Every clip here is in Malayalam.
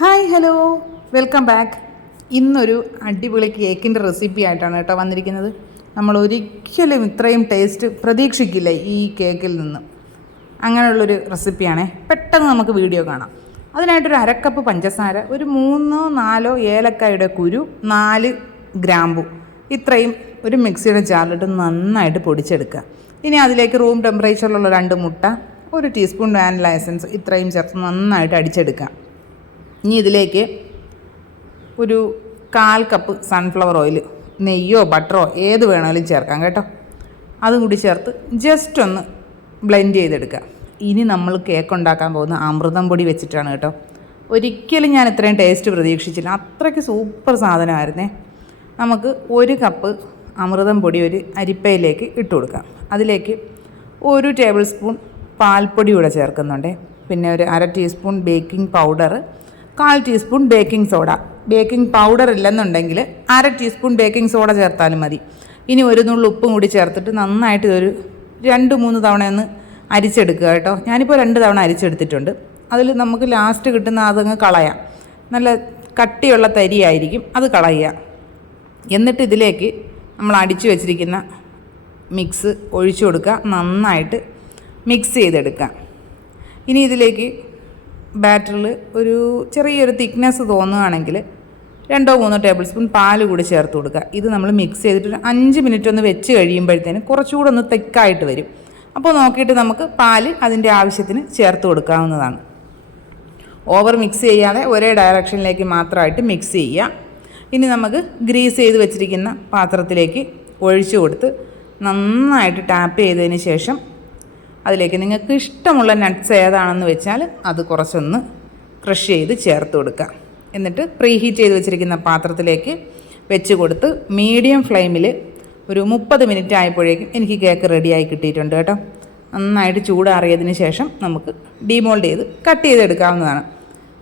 Hi hello. Welcome back. ഇന്നൊരു അടിപൊളി കേക്കിന്റെ റെസിപ്പി ആയിട്ടാണ് കേട്ടോ വന്നിരിക്കുന്നത്. നമ്മൾ ഒരിക്കലും ഇത്രയും ടേസ്റ്റ് പ്രതീക്ഷിക്കില്ല ഈ കേക്കിൽ നിന്ന്. അങ്ങനെയുള്ളൊരു റെസിപ്പിയാണേ. പെട്ടെന്ന് നമുക്ക് വീഡിയോ കാണാം. അതിനായിട്ടൊരു അരക്കപ്പ് പഞ്ചസാര ഒരു മൂന്നോ നാലോ ഏലക്കായുടെ കുരു നാല് ഗ്രാമ്പു. ഇത്രയും ഒരു മിക്സിയുടെ ജാറിലിട്ട് നന്നായിട്ട് പൊടിച്ചെടുക്കുക. ഇനി അതിലേക്ക് റൂം ടെമ്പറേച്ചറിലുള്ള രണ്ട് മുട്ട ഒരു ടീസ്പൂൺ വാനില എസൻസ് ഇത്രയും ചേർത്ത് നന്നായിട്ട് അടിച്ചെടുക്കുക. ഇനി ഇതിലേക്ക് ഒരു കാൽ കപ്പ് സൺഫ്ലവർ ഓയിൽ നെയ്യോ ബട്ടറോ ഏത് വേണമെങ്കിലും ചേർക്കാം കേട്ടോ. അതും കൂടി ചേർത്ത് ജസ്റ്റ് ഒന്ന് ബ്ലെൻഡ് ചെയ്തെടുക്കുക. ഇനി നമ്മൾ കേക്ക് ഉണ്ടാക്കാൻ പോകുന്ന അമൃതം പൊടി വെച്ചിട്ടാണ് കേട്ടോ. ഒരിക്കലും ഞാൻ ഇത്രയും ടേസ്റ്റ് പ്രതീക്ഷിച്ചില്ല. അത്രയ്ക്ക് സൂപ്പർ സാധനമായിരുന്നേ. നമുക്ക് ഒരു കപ്പ് അമൃതം പൊടി ഒരു അരിപ്പയിലേക്ക് ഇട്ട് കൊടുക്കാം. അതിലേക്ക് ഒരു ടേബിൾ സ്പൂൺ പാൽപ്പൊടി കൂടെ ചേർക്കുന്നുണ്ട്. പിന്നെ ഒരു അര ടീസ്പൂൺ ബേക്കിംഗ് പൗഡർ കാൽ teaspoon baking soda. Baking powder ഇല്ലെന്നുണ്ടെങ്കിൽ അര ടീസ്പൂൺ ബേക്കിംഗ് സോഡ ചേർത്താലും മതി. ഇനി ഒരു നുള്ളു ഉപ്പും കൂടി ചേർത്തിട്ട് നന്നായിട്ട് ഒരു രണ്ട് മൂന്ന് തവണ ഒന്ന് അരിച്ചെടുക്കുക കേട്ടോ. ഞാനിപ്പോൾ രണ്ട് തവണ അരിച്ചെടുത്തിട്ടുണ്ട്. അതിൽ നമുക്ക് ലാസ്റ്റ് കിട്ടുന്ന അതങ്ങ് കളയാം. നല്ല കട്ടിയുള്ള തരിയായിരിക്കും. അത് കളയുക. എന്നിട്ട് ഇതിലേക്ക് നമ്മൾ അടിച്ചു വച്ചിരിക്കുന്ന മിക്സ് ഒഴിച്ചു കൊടുക്കുക. നന്നായിട്ട് മിക്സ് ചെയ്തെടുക്കുക. ഇനി ഇതിലേക്ക് ബാറ്ററിൽ ഒരു ചെറിയൊരു തിക്നെസ് തോന്നുകയാണെങ്കിൽ രണ്ടോ മൂന്നോ ടേബിൾ സ്പൂൺ പാൽ കൂടി ചേർത്ത് കൊടുക്കുക. ഇത് നമ്മൾ മിക്സ് ചെയ്തിട്ട് ഒരു അഞ്ച് മിനിറ്റ് ഒന്ന് വെച്ച് കഴിയുമ്പോഴത്തേന് കുറച്ചുകൂടെ ഒന്ന് തിക്കായിട്ട് വരും. അപ്പോൾ നോക്കിയിട്ട് നമുക്ക് പാൽ അതിന്റെ ആവശ്യത്തിന് ചേർത്ത് കൊടുക്കാവുന്നതാണ്. ഓവർ മിക്സ് ചെയ്യാതെ ഒരേ ഡയറക്ഷനിലേക്ക് മാത്രമായിട്ട് മിക്സ് ചെയ്യുക. ഇനി നമുക്ക് ഗ്രീസ് ചെയ്ത് വെച്ചിരിക്കുന്ന പാത്രത്തിലേക്ക് ഒഴിച്ചു കൊടുത്ത് നന്നായിട്ട് ടാപ്പ് ചെയ്തതിന് ശേഷം അതിലേക്ക് നിങ്ങൾക്ക് ഇഷ്ടമുള്ള നട്ട്സ് ഏതാണെന്ന് വെച്ചാൽ അത് കുറച്ചൊന്ന് ക്രഷ് ചെയ്ത് ചേർത്ത് കൊടുക്കുക. എന്നിട്ട് പ്രീ ഹീറ്റ് ചെയ്ത് വെച്ചിരിക്കുന്ന പാത്രത്തിലേക്ക് വെച്ച് കൊടുത്ത് മീഡിയം ഫ്ലെയിമിൽ ഒരു മുപ്പത് മിനിറ്റ് ആയപ്പോഴേക്കും എനിക്ക് കേക്ക് റെഡിയായി കിട്ടിയിട്ടുണ്ട് കേട്ടോ. നന്നായിട്ട് ചൂടാറിയതിന് ശേഷം നമുക്ക് ഡീമോൾഡ് ചെയ്ത് കട്ട് ചെയ്തെടുക്കാവുന്നതാണ്.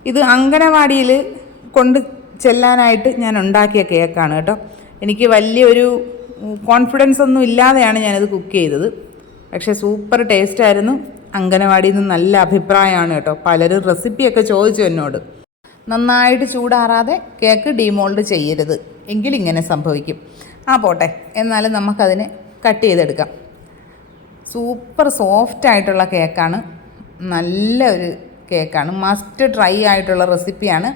ഇത് അങ്കനവാടിയിൽ കൊണ്ട് ചെല്ലാനായിട്ട് ഞാൻ ഉണ്ടാക്കിയ കേക്കാണ് കേട്ടോ. എനിക്ക് വലിയൊരു കോൺഫിഡൻസ് ഒന്നും ഇല്ലാതെയാണ് ഞാനിത് കുക്ക് ചെയ്തത്. പക്ഷേ സൂപ്പർ ടേസ്റ്റ് ആയിരുന്നു. അങ്കനവാടിയിൽ നിന്ന് നല്ല അഭിപ്രായമാണ് കേട്ടോ. പലരും റെസിപ്പിയൊക്കെ ചോദിച്ചു എന്നോട്. നന്നായിട്ട് ചൂടാറാതെ കേക്ക് ഡീമോൾഡ് ചെയ്യരുത്. എങ്കിലിങ്ങനെ സംഭവിക്കും. ആ പോട്ടെ. എന്നാലും നമുക്കതിനെ കട്ട് ചെയ്തെടുക്കാം. സൂപ്പർ സോഫ്റ്റ് ആയിട്ടുള്ള കേക്കാണ് നല്ല ഒരു കേക്കാണ് മസ്റ്റ് ട്രൈ ആയിട്ടുള്ള റെസിപ്പിയാണ്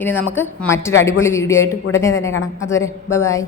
ഇനി നമുക്ക് മറ്റൊരു അടിപൊളി വീഡിയോ ആയിട്ട് ഉടനെ തന്നെ കാണാം. അതുവരെ ബൈ